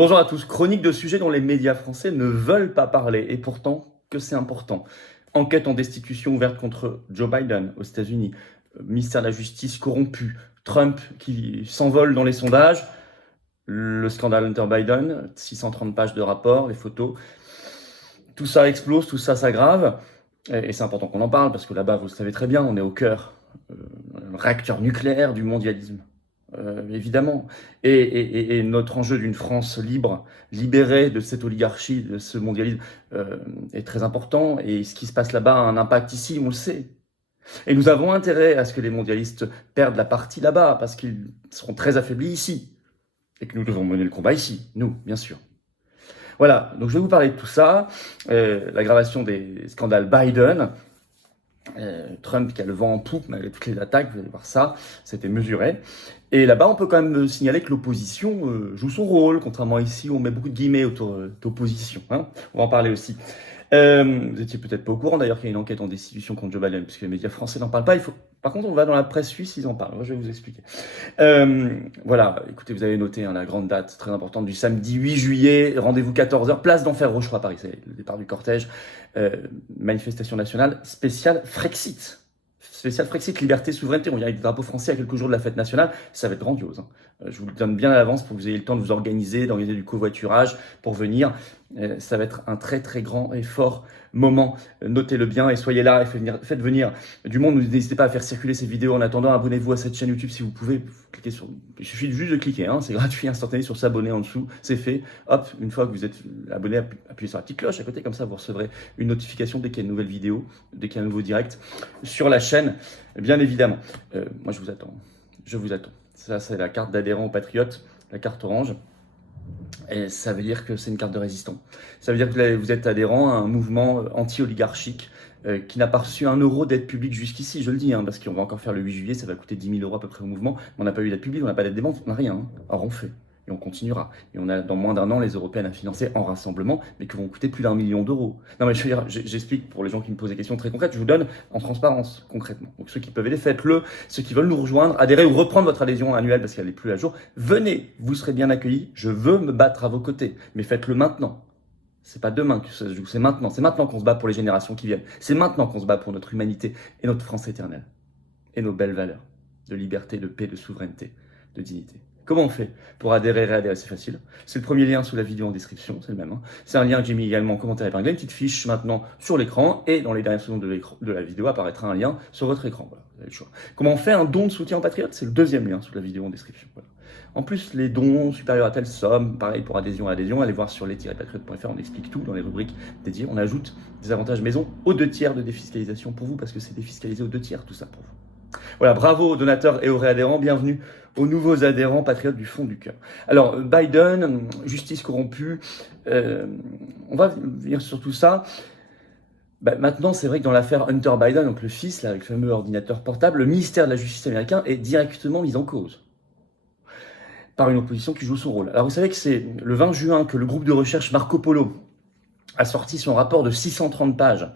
Bonjour à tous. Chronique de sujets dont les médias français ne veulent pas parler, et pourtant que c'est important. Enquête en destitution ouverte contre Joe Biden aux États-Unis, ministère de la Justice corrompu, Trump qui s'envole dans les sondages, le scandale Hunter Biden, 630 pages de rapport, les photos. Tout ça explose, tout ça s'aggrave, et c'est important qu'on en parle parce que là-bas, vous le savez très bien, on est au cœur, le réacteur nucléaire du mondialisme. Évidemment. Et notre enjeu d'une France libre, libérée de cette oligarchie, de ce mondialisme, est très important. Et ce qui se passe là-bas a un impact ici, on le sait. Et nous avons intérêt à ce que les mondialistes perdent la partie là-bas, parce qu'ils seront très affaiblis ici. Et que nous devons mener le combat ici, nous, bien sûr. Voilà, donc je vais vous parler de tout ça, l'aggravation des scandales Biden, Trump qui a le vent en poupe malgré toutes les attaques, vous allez voir ça, c'était mesuré. Et là-bas, on peut quand même signaler que l'opposition joue son rôle, contrairement à ici où on met beaucoup de guillemets autour d'opposition. Hein, on va en parler aussi. Vous étiez peut-être pas au courant d'ailleurs qu'il y a une enquête en destitution contre Joe Biden, puisque les médias français n'en parlent pas. Par contre, on va dans la presse suisse, ils en parlent. Moi, je vais vous expliquer. Voilà, écoutez, vous avez noté la grande date très importante du samedi 8 juillet, rendez-vous 14h, place d'Enfer Rouge, je crois, à Paris, c'est le départ du cortège. Manifestation nationale spéciale Frexit. Spécial Frexit, liberté, souveraineté. On y a avec des drapeaux français à quelques jours de la fête nationale. Ça va être grandiose. Hein. Je vous le donne bien à l'avance pour que vous ayez le temps de vous organiser, d'organiser du covoiturage pour venir. Ça va être un très très grand et fort moment. Notez-le bien et soyez là et faites venir du monde. N'hésitez pas à faire circuler ces vidéos. En attendant, abonnez-vous à cette chaîne YouTube si vous pouvez. Cliquez sur... Il suffit juste de cliquer. Hein. C'est gratuit, instantané sur s'abonner en dessous. C'est fait. Hop, une fois que vous êtes abonné, appuyez sur la petite cloche à côté. Comme ça, vous recevrez une notification dès qu'il y a une nouvelle vidéo, dès qu'il y a un nouveau direct sur la chaîne. Bien évidemment. Moi, je vous attends. Je vous attends. Ça, c'est la carte d'adhérent aux Patriotes, la carte orange. Et ça veut dire que c'est une carte de résistant. Ça veut dire que vous êtes adhérent à un mouvement anti-oligarchique qui n'a pas reçu un euro d'aide publique jusqu'ici, je le dis, hein, parce qu'on va encore faire le 8 juillet, ça va coûter 10 000 euros à peu près au mouvement. Mais on n'a pas eu d'aide publique, on n'a pas d'aide des banques, on n'a rien. Hein. Or, on fait. Et on continuera. Et on a, dans moins d'un an, les Européennes à financer en rassemblement, mais qui vont coûter plus d'1 million d'euros. Non, mais je veux dire, j'explique pour les gens qui me posent des questions très concrètes, je vous donne en transparence, concrètement. Donc ceux qui peuvent aider, faites-le. Ceux qui veulent nous rejoindre, adhérer ou reprendre votre adhésion annuelle parce qu'elle n'est plus à jour, venez, vous serez bien accueillis. Je veux me battre à vos côtés, mais faites-le maintenant. C'est pas demain que ça se joue, c'est maintenant. C'est maintenant qu'on se bat pour les générations qui viennent. C'est maintenant qu'on se bat pour notre humanité et notre France éternelle. Et nos belles valeurs de liberté, de paix, de souveraineté, de dignité. Comment on fait pour adhérer et réadhérer? C'est facile. C'est le premier lien sous la vidéo en description, c'est le même. Hein. C'est un lien que j'ai mis également en commentaire épinglé, une petite fiche maintenant sur l'écran, et dans les dernières secondes de la vidéo apparaîtra un lien sur votre écran. Voilà, vous avez le choix. Comment on fait un don de soutien aux patriotes? C'est le deuxième lien sous la vidéo en description. Voilà. En plus, les dons supérieurs à telle somme, pareil pour adhésion à adhésion, allez voir sur les-patriotes.fr, on explique tout dans les rubriques dédiées. On ajoute des avantages maison aux 2 tiers de défiscalisation pour vous, parce que c'est défiscalisé aux 2 tiers tout ça pour vous. Voilà, bravo aux donateurs et aux réadhérents, bienvenue aux nouveaux adhérents patriotes du fond du cœur. Alors, Biden, justice corrompue, on va venir sur tout ça. Maintenant, c'est vrai que dans l'affaire Hunter Biden, donc le fils, là, avec le fameux ordinateur portable, le ministère de la Justice américain est directement mis en cause par une opposition qui joue son rôle. Alors, vous savez que c'est le 20 juin que le groupe de recherche Marco Polo a sorti son rapport de 630 pages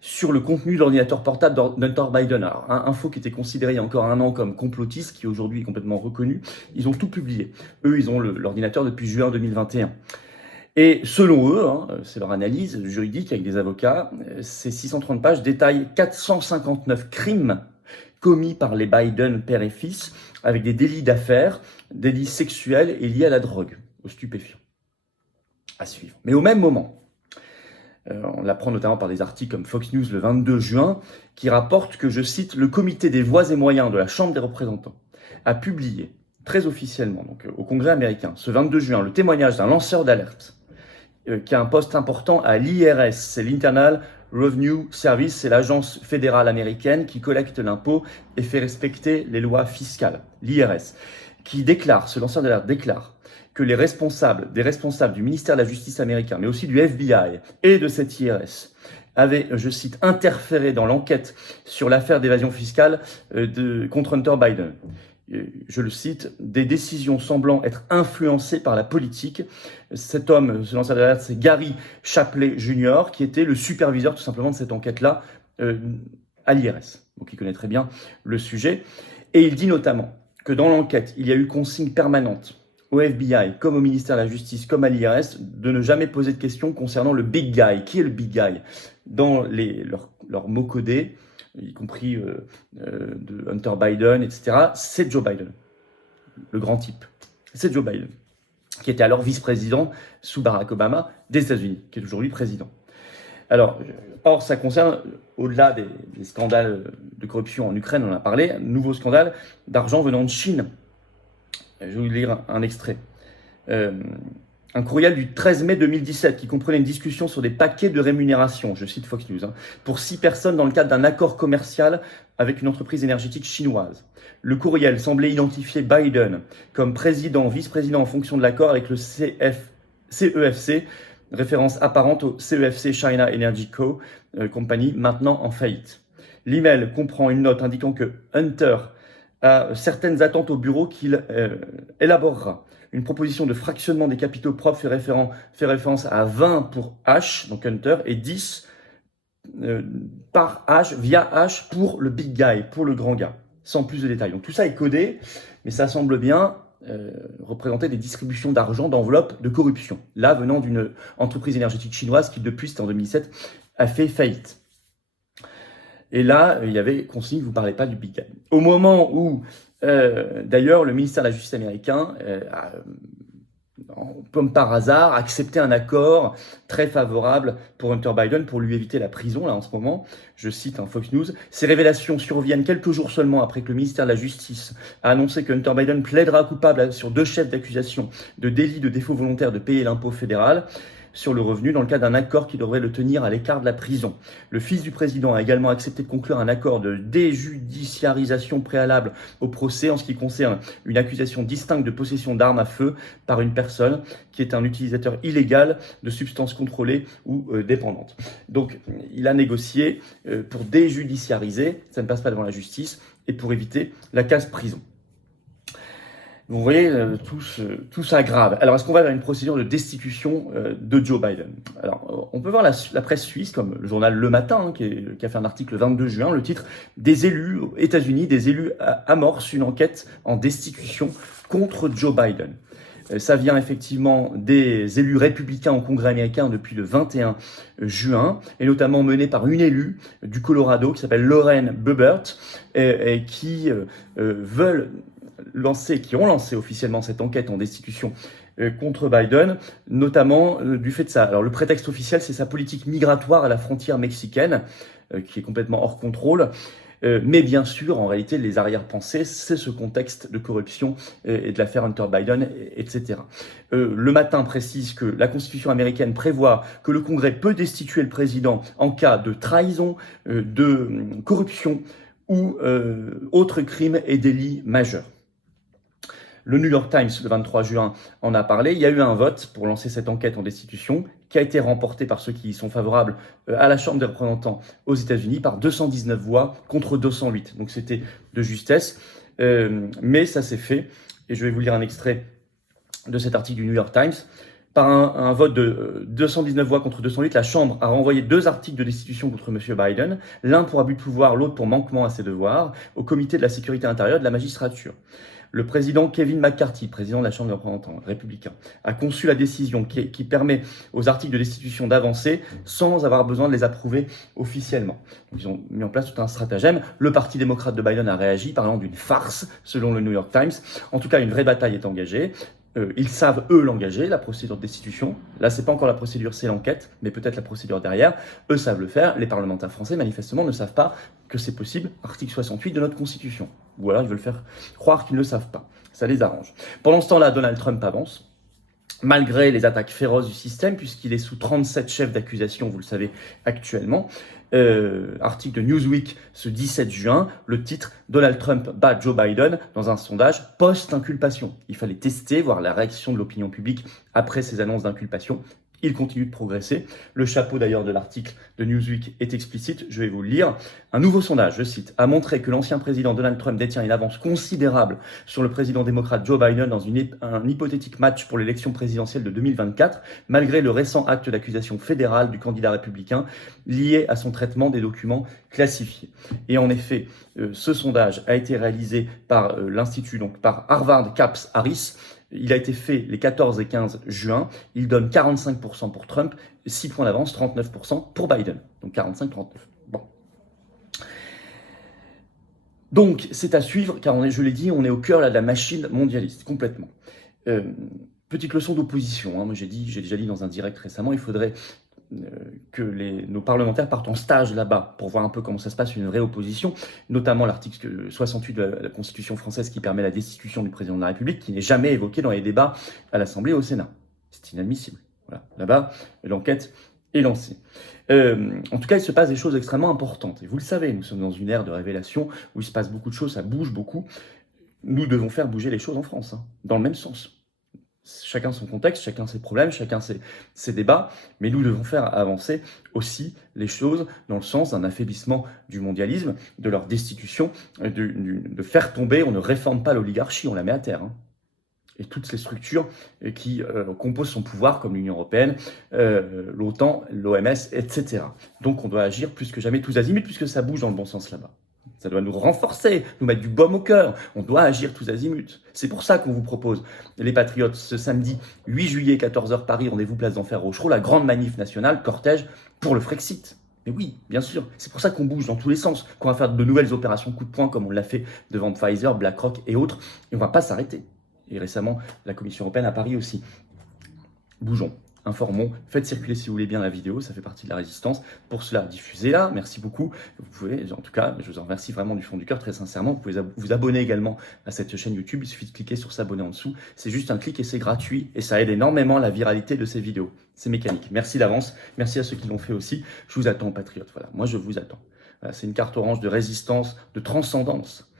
sur le contenu de l'ordinateur portable d'Hunter Biden. Alors, un info qui était considéré il y a encore un an comme complotiste, qui aujourd'hui est complètement reconnu, ils ont tout publié. Eux, ils ont l'ordinateur depuis juin 2021. Et selon eux, hein, c'est leur analyse juridique avec des avocats, ces 630 pages détaillent 459 crimes commis par les Biden père et fils, avec des délits d'affaires, délits sexuels et liés à la drogue, aux stupéfiants. À suivre. Mais au même moment, on l'apprend notamment par des articles comme Fox News le 22 juin, qui rapporte que, je cite, le comité des voies et moyens de la Chambre des représentants a publié très officiellement, donc au Congrès américain, ce 22 juin, le témoignage d'un lanceur d'alerte qui a un poste important à l'IRS, c'est l'Internal Revenue Service, c'est l'agence fédérale américaine qui collecte l'impôt et fait respecter les lois fiscales, l'IRS, qui déclare, ce lanceur d'alerte déclare que des responsables du ministère de la Justice américain, mais aussi du FBI et de cette IRS, avaient, je cite, interféré dans l'enquête sur l'affaire d'évasion fiscale contre Hunter Biden. Je le cite, des décisions semblant être influencées par la politique. Cet homme, ce lanceur d'alerte, c'est Gary Shapley Jr., qui était le superviseur tout simplement de cette enquête-là à l'IRS. Donc il connaît très bien le sujet. Et il dit notamment que dans l'enquête, il y a eu consigne permanente au FBI, comme au ministère de la Justice, comme à l'IRS, de ne jamais poser de questions concernant le big guy. Qui est le big guy? Dans leurs mots codés, y compris de Hunter Biden, etc., c'est Joe Biden, le grand type. C'est Joe Biden, qui était alors vice-président sous Barack Obama des États-Unis, qui est aujourd'hui président. Alors, or, ça concerne, au-delà des scandales de corruption en Ukraine, on en a parlé, un nouveau scandale d'argent venant de Chine. Je vais vous lire un extrait. Un courriel du 13 mai 2017 qui comprenait une discussion sur des paquets de rémunération, je cite Fox News, pour 6 personnes dans le cadre d'un accord commercial avec une entreprise énergétique chinoise. Le courriel semblait identifier Biden comme président, vice-président en fonction de l'accord avec le CEFC, référence apparente au CEFC China Energy Co. Company, maintenant en faillite. L'email comprend une note indiquant que Hunter a certaines attentes au bureau qu'il élaborera. Une proposition de fractionnement des capitaux propres fait référence à 20 pour H, donc Hunter, et 10 par H, via H pour le big guy, pour le grand gars, sans plus de détails. Donc tout ça est codé, mais ça semble bien représenter des distributions d'argent, d'enveloppes de corruption. Là, venant d'une entreprise énergétique chinoise qui, depuis, c'était en 2007, a fait faillite. Et là, il y avait consigne, vous ne parlez pas du big guy. Au moment où, d'ailleurs, le ministère de la Justice américain a, comme par hasard, accepté un accord très favorable pour Hunter Biden pour lui éviter la prison, là, en ce moment. Je cite Fox News. Ces révélations surviennent quelques jours seulement après que le ministère de la Justice a annoncé que Hunter Biden plaidera coupable sur 2 chefs d'accusation de délit de défaut volontaire de payer l'impôt fédéral sur le revenu dans le cadre d'un accord qui devrait le tenir à l'écart de la prison. Le fils du président a également accepté de conclure un accord de déjudiciarisation préalable au procès en ce qui concerne une accusation distincte de possession d'armes à feu par une personne qui est un utilisateur illégal de substances contrôlées ou dépendantes. Donc, il a négocié pour déjudiciariser, ça ne passe pas devant la justice, et pour éviter la casse prison. Vous voyez, tout s'aggrave. Alors, est-ce qu'on va vers une procédure de destitution de Joe Biden? Alors, on peut voir la presse suisse, comme le journal Le Matin, qui a fait un article le 22 juin, le titre « Des élus aux États-Unis, des élus amorcent une enquête en destitution contre Joe Biden ». Ça vient effectivement des élus républicains au Congrès américain depuis le 21 juin, et notamment mené par une élue du Colorado qui s'appelle Lauren Boebert, et qui qui ont lancé officiellement cette enquête en destitution contre Biden, notamment du fait de ça. Alors le prétexte officiel, c'est sa politique migratoire à la frontière mexicaine, qui est complètement hors contrôle. Mais bien sûr, en réalité, les arrière-pensées, c'est ce contexte de corruption et de l'affaire Hunter Biden, etc. Le Matin précise que la Constitution américaine prévoit que le Congrès peut destituer le président en cas de trahison, de corruption ou autres crimes et délits majeurs. Le New York Times, le 23 juin, en a parlé. Il y a eu un vote pour lancer cette enquête en destitution qui a été remporté par ceux qui y sont favorables à la Chambre des représentants aux États-Unis par 219 voix contre 208. Donc c'était de justesse, mais ça s'est fait. Et je vais vous lire un extrait de cet article du New York Times. Par un vote de 219 voix contre 208, la Chambre a renvoyé 2 articles de destitution contre M. Biden, l'un pour abus de pouvoir, l'autre pour manquement à ses devoirs, au comité de la sécurité intérieure de la magistrature. Le président Kevin McCarthy, président de la Chambre des représentants républicain, a conçu la décision qui permet aux articles de destitution d'avancer sans avoir besoin de les approuver officiellement. Donc, ils ont mis en place tout un stratagème. Le Parti démocrate de Biden a réagi, parlant d'une farce, selon le New York Times. En tout cas, une vraie bataille est engagée. Ils savent, eux, l'engager, la procédure de destitution. Là, c'est pas encore la procédure, c'est l'enquête, mais peut-être la procédure derrière. Eux savent le faire. Les parlementaires français, manifestement, ne savent pas que c'est possible. Article 68 de notre Constitution. Ou alors, ils veulent faire croire qu'ils ne le savent pas. Ça les arrange. Pendant ce temps-là, Donald Trump avance, malgré les attaques féroces du système, puisqu'il est sous 37 chefs d'accusation, vous le savez, actuellement. Article de Newsweek ce 17 juin, le titre « Donald Trump bat Joe Biden dans un sondage post-inculpation ». Il fallait tester, voir la réaction de l'opinion publique après ces annonces d'inculpation. Il continue de progresser. Le chapeau d'ailleurs de l'article de Newsweek est explicite, je vais vous le lire. Un nouveau sondage, je cite, a montré que l'ancien président Donald Trump détient une avance considérable sur le président démocrate Joe Biden dans un hypothétique match pour l'élection présidentielle de 2024, malgré le récent acte d'accusation fédérale du candidat républicain lié à son traitement des documents classifiés. Et en effet, ce sondage a été réalisé par l'Institut, donc par Harvard Caps Harris, Il a été fait les 14 et 15 juin. Il donne 45% pour Trump, 6 points d'avance, 39% pour Biden. Donc 45-39. Bon. Donc, c'est à suivre, car je l'ai dit, on est au cœur là, de la machine mondialiste, complètement. Petite leçon d'opposition, hein. Moi j'ai déjà dit dans un direct récemment, il faudrait que nos parlementaires partent en stage là-bas pour voir un peu comment ça se passe, une vraie opposition, notamment l'article 68 de la Constitution française qui permet la destitution du président de la République, qui n'est jamais évoqué dans les débats à l'Assemblée et au Sénat. C'est inadmissible. Voilà. Là-bas, l'enquête est lancée. En tout cas, il se passe des choses extrêmement importantes. Et vous le savez, nous sommes dans une ère de révélation où il se passe beaucoup de choses, ça bouge beaucoup. Nous devons faire bouger les choses en France, hein, dans le même sens. Chacun son contexte, chacun ses problèmes, chacun ses débats, mais nous devons faire avancer aussi les choses dans le sens d'un affaiblissement du mondialisme, de leur destitution, de faire tomber, on ne réforme pas l'oligarchie, on la met à terre. Hein. Et toutes les structures qui composent son pouvoir, comme l'Union européenne, l'OTAN, l'OMS, etc. Donc on doit agir plus que jamais tous azimuts, puisque ça bouge dans le bon sens là-bas. Ça doit nous renforcer, nous mettre du baume au cœur. On doit agir tous azimuts. C'est pour ça qu'on vous propose, les Patriotes, ce samedi 8 juillet, 14h Paris, rendez-vous place d'Enfer Rochereau, la grande manif nationale, cortège pour le Frexit. Mais oui, bien sûr, c'est pour ça qu'on bouge dans tous les sens, qu'on va faire de nouvelles opérations coup de poing comme on l'a fait devant Pfizer, BlackRock et autres. Et on ne va pas s'arrêter. Et récemment, la Commission européenne à Paris aussi. Bougeons. Informons, faites circuler si vous voulez bien la vidéo, ça fait partie de la résistance. Pour cela, diffusez-la, merci beaucoup. Vous pouvez, en tout cas, je vous en remercie vraiment du fond du cœur, très sincèrement. Vous pouvez vous abonner également à cette chaîne YouTube, il suffit de cliquer sur s'abonner en dessous. C'est juste un clic et c'est gratuit et ça aide énormément la viralité de ces vidéos. C'est mécanique. Merci d'avance, merci à ceux qui l'ont fait aussi. Je vous attends, patriotes, voilà, moi je vous attends. Voilà, c'est une carte orange de résistance, de transcendance.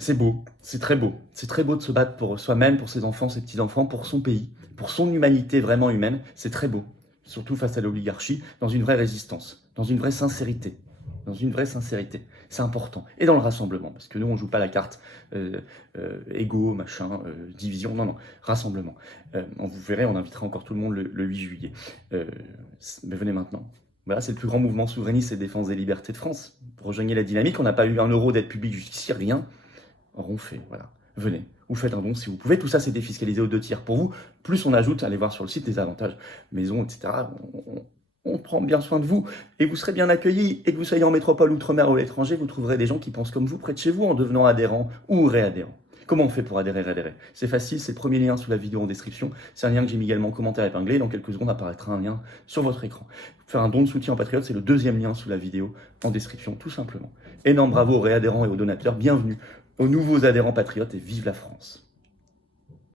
C'est beau, c'est très beau. C'est très beau de se battre pour soi-même, pour ses enfants, ses petits-enfants, pour son pays, pour son humanité vraiment humaine. C'est très beau, surtout face à l'oligarchie, dans une vraie résistance, dans une vraie sincérité. Dans une vraie sincérité, c'est important. Et dans le rassemblement, parce que nous, on ne joue pas la carte égo, machin, division, non, rassemblement. Vous verrez, on invitera encore tout le monde le 8 juillet. Mais venez maintenant. Voilà, c'est le plus grand mouvement souverainiste et défense des libertés de France. Rejoignez la dynamique, on n'a pas eu un euro d'aide publique jusqu'ici, rien. Or on fait, voilà. Venez, vous faites un don si vous pouvez. Tout ça, c'est défiscalisé aux 2 tiers pour vous. Plus on ajoute, allez voir sur le site des avantages, maison, etc. On prend bien soin de vous et vous serez bien accueillis. Et que vous soyez en métropole, outre-mer ou à l'étranger, vous trouverez des gens qui pensent comme vous près de chez vous en devenant adhérent ou réadhérent. Comment on fait pour adhérer? C'est facile, c'est le premier lien sous la vidéo en description. C'est un lien que j'ai mis également en commentaire épinglé. Dans quelques secondes apparaîtra un lien sur votre écran. Faire un don de soutien en Patriote, c'est le 2e lien sous la vidéo en description, tout simplement. Énorme bravo aux réadhérents et aux donateurs. Bienvenue aux nouveaux adhérents Patriotes et vive la France.